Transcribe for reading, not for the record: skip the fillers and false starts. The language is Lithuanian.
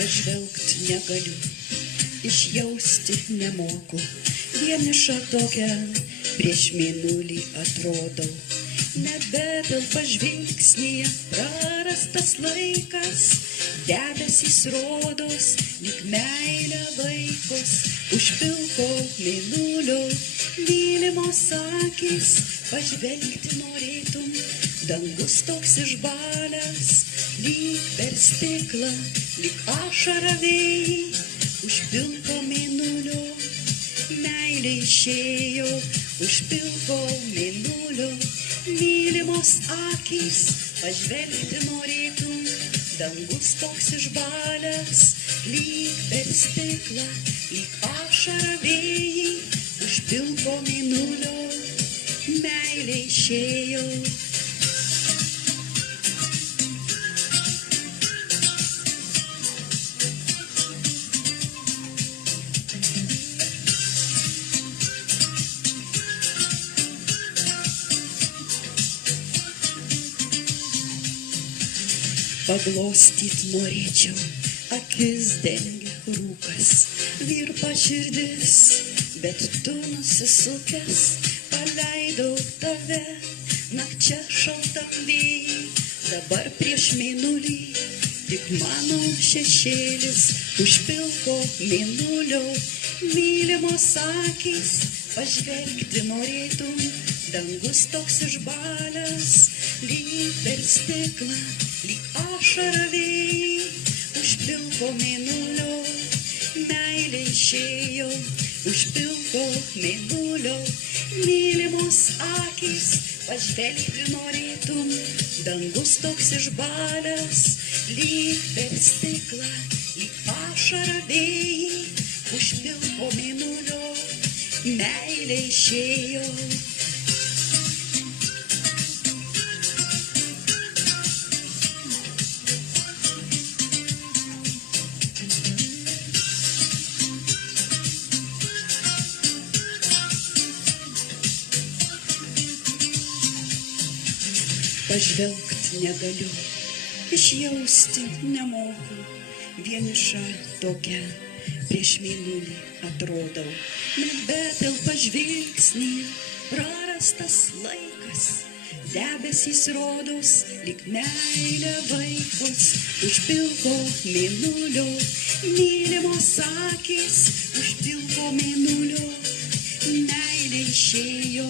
pažvelgt negaliu, išjausti nemoku, vieniša tokia prieš mėnulį atrodau. Nebetelpa žvilgsnyje prarastas laikas, debesys rodos, lyg meilė vaikos, už pilko mėnulio mylimos akys, pažvelgti norėtum, dangus toks išbalęs, lyg per stiklą, lyg ašara vėjai, už pilko mėnulio meilė išėjo, už pilko mėnulio mylimos akys, pažvelgti norėtum, dangus toks išbalęs, lyg per stiklą, lyg ašara vėjai, už pilko mėnulio meilė išėjo. Paglostyt norėčiau, akis dengia rūkas, virpa širdis, bet tu nusisukęs, paleidau tave, nakčia šaltam vėjai, dabar prieš mėnulį, tik mano šešėlis, už pilko mėnulio, mylimos akys, pažvelgti norėtum, dangus toks išbalęs, lyg per stiklą, lyg ašara vėjai, už pilko mėnulio meilė išėjo, už pilko mėnulio mylimos akys, pažvelgti norėtum, dangus toks išbalęs, lyg per stiklą, lyg ašara vėjai, už pilko mėnulio meilė išėjo. Pažvelgt negaliu, išjausti nemoku, vieniša tokia prieš mėnulį atrodau. Nebetelpa žvilgsnyje prarastas laikas, debesys rodos, lyg meilė vaikos, už pilko mėnulio mylimos akys, už pilko mėnulio meilė išėjo.